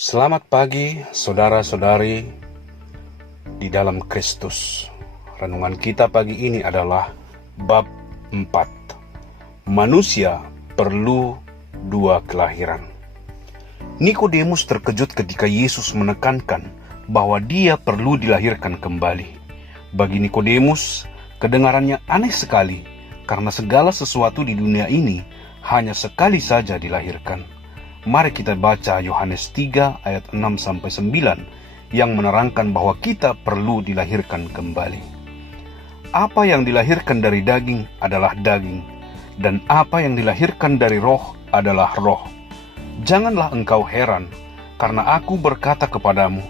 Selamat pagi, saudara-saudari di dalam Kristus. Renungan kita pagi ini adalah bab 4. Manusia perlu dua kelahiran. Nikodemus terkejut ketika Yesus menekankan bahwa dia perlu dilahirkan kembali. Bagi Nikodemus, kedengarannya aneh sekali karena segala sesuatu di dunia ini hanya sekali saja dilahirkan. Mari kita baca Yohanes 3 ayat 6-9 yang menerangkan bahwa kita perlu dilahirkan kembali. Apa yang dilahirkan dari daging adalah daging, dan apa yang dilahirkan dari roh adalah roh. Janganlah engkau heran, karena aku berkata kepadamu,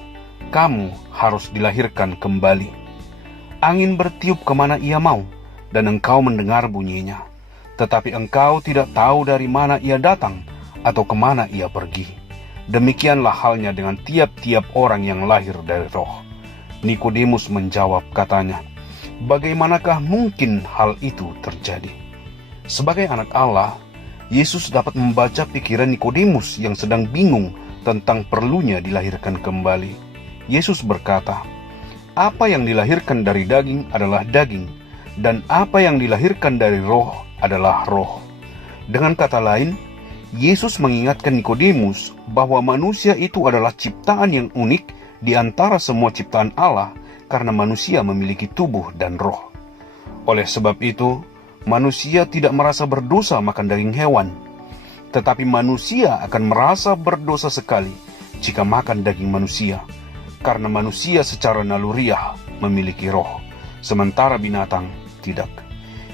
kamu harus dilahirkan kembali. Angin bertiup kemana ia mau, dan engkau mendengar bunyinya, tetapi engkau tidak tahu dari mana ia datang, atau kemana ia pergi. Demikianlah halnya dengan tiap-tiap orang yang lahir dari roh. Nikodemus menjawab katanya, bagaimanakah mungkin hal itu terjadi? Sebagai anak Allah, Yesus dapat membaca pikiran Nikodemus yang sedang bingung tentang perlunya dilahirkan kembali. Yesus berkata, apa yang dilahirkan dari daging adalah daging, dan apa yang dilahirkan dari roh adalah roh. Dengan kata lain, Yesus mengingatkan Nikodemus bahwa manusia itu adalah ciptaan yang unik di antara semua ciptaan Allah karena manusia memiliki tubuh dan roh. Oleh sebab itu, manusia tidak merasa berdosa makan daging hewan, tetapi manusia akan merasa berdosa sekali jika makan daging manusia, karena manusia secara naluriah memiliki roh, sementara binatang tidak.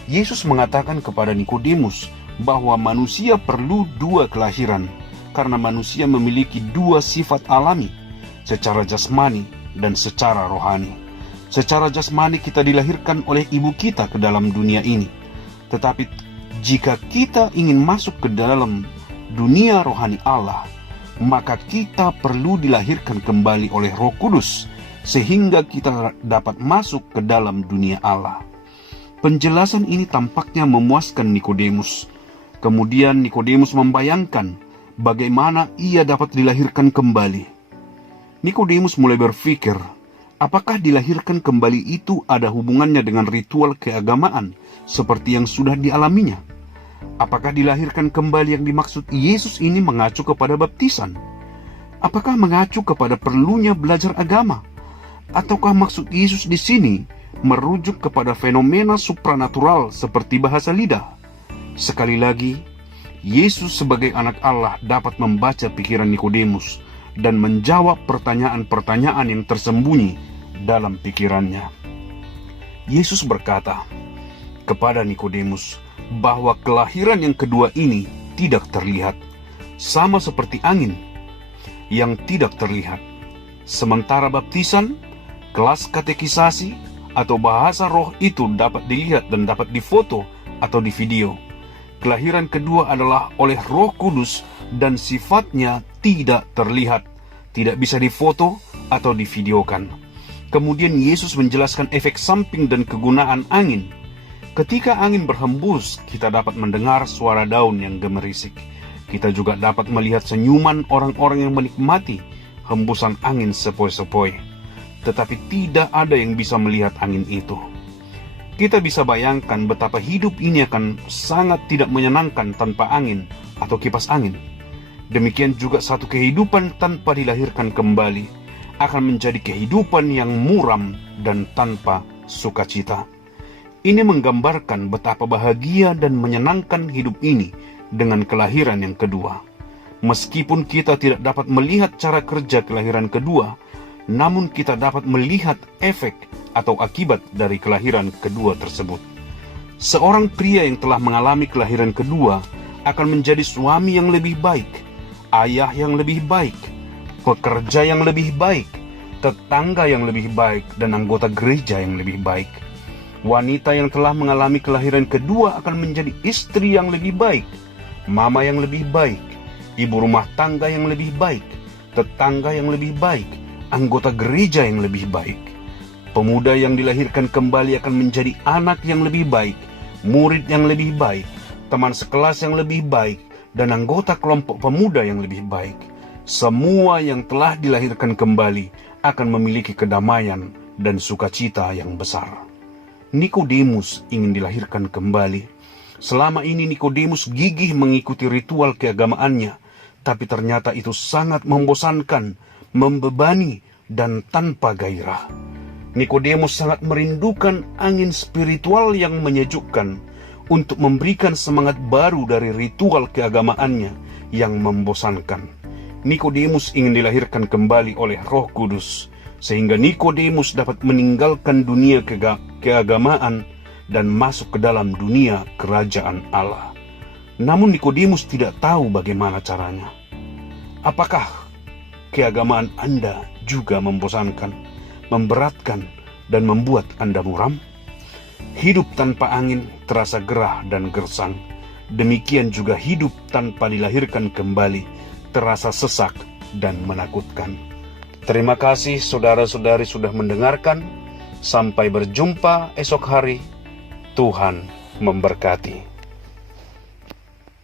Yesus mengatakan kepada Nikodemus bahwa manusia perlu dua kelahiran karena manusia memiliki dua sifat alami, secara jasmani dan secara rohani. Secara jasmani kita dilahirkan oleh ibu kita ke dalam dunia ini, tetapi jika kita ingin masuk ke dalam dunia rohani Allah, maka kita perlu dilahirkan kembali oleh Roh Kudus sehingga kita dapat masuk ke dalam dunia Allah. Penjelasan ini tampaknya memuaskan Nikodemus. Kemudian Nikodemus membayangkan bagaimana ia dapat dilahirkan kembali. Nikodemus mulai berpikir, apakah dilahirkan kembali itu ada hubungannya dengan ritual keagamaan seperti yang sudah dialaminya? Apakah dilahirkan kembali yang dimaksud Yesus ini mengacu kepada baptisan? Apakah mengacu kepada perlunya belajar agama? Ataukah maksud Yesus di sini merujuk kepada fenomena supranatural seperti bahasa lidah? Sekali lagi, Yesus sebagai anak Allah dapat membaca pikiran Nikodemus dan menjawab pertanyaan-pertanyaan yang tersembunyi dalam pikirannya. Yesus berkata kepada Nikodemus bahwa kelahiran yang kedua ini tidak terlihat, sama seperti angin yang tidak terlihat. Sementara baptisan, kelas katekisasi, atau bahasa roh itu dapat dilihat dan dapat difoto atau di video. Kelahiran kedua adalah oleh Roh Kudus dan sifatnya tidak terlihat, tidak bisa difoto atau divideokan. Kemudian Yesus menjelaskan efek samping dan kegunaan angin. Ketika angin berhembus, kita dapat mendengar suara daun yang gemerisik. Kita juga dapat melihat senyuman orang-orang yang menikmati hembusan angin sepoi-sepoi. Tetapi tidak ada yang bisa melihat angin itu. Kita bisa bayangkan betapa hidup ini akan sangat tidak menyenangkan tanpa angin atau kipas angin. Demikian juga satu kehidupan tanpa dilahirkan kembali akan menjadi kehidupan yang muram dan tanpa sukacita. Ini menggambarkan betapa bahagia dan menyenangkan hidup ini dengan kelahiran yang kedua. Meskipun kita tidak dapat melihat cara kerja kelahiran kedua, namun kita dapat melihat efek atau akibat dari kelahiran kedua tersebut. Seorang pria yang telah mengalami kelahiran kedua akan menjadi suami yang lebih baik, ayah yang lebih baik, pekerja yang lebih baik, tetangga yang lebih baik, dan anggota gereja yang lebih baik. Wanita yang telah mengalami kelahiran kedua akan menjadi istri yang lebih baik, mama yang lebih baik, ibu rumah tangga yang lebih baik, tetangga yang lebih baik, anggota gereja yang lebih baik. Pemuda yang dilahirkan kembali akan menjadi anak yang lebih baik, murid yang lebih baik, teman sekelas yang lebih baik, dan anggota kelompok pemuda yang lebih baik. Semua yang telah dilahirkan kembali akan memiliki kedamaian dan sukacita yang besar. Nikodemus ingin dilahirkan kembali. Selama ini Nikodemus gigih mengikuti ritual keagamaannya, tapi ternyata itu sangat membosankan, membebani, dan tanpa gairah. Nikodemus sangat merindukan angin spiritual yang menyejukkan untuk memberikan semangat baru dari ritual keagamaannya yang membosankan. Nikodemus ingin dilahirkan kembali oleh Roh Kudus, sehingga Nikodemus dapat meninggalkan dunia keagamaan dan masuk ke dalam dunia kerajaan Allah. Namun Nikodemus tidak tahu bagaimana caranya. Apakah keagamaan Anda juga membosankan, memberatkan, dan membuat Anda muram? Hidup tanpa angin terasa gerah dan gersang. Demikian juga hidup tanpa dilahirkan kembali terasa sesak dan menakutkan. Terima kasih saudara-saudari sudah mendengarkan. Sampai berjumpa esok hari. Tuhan memberkati.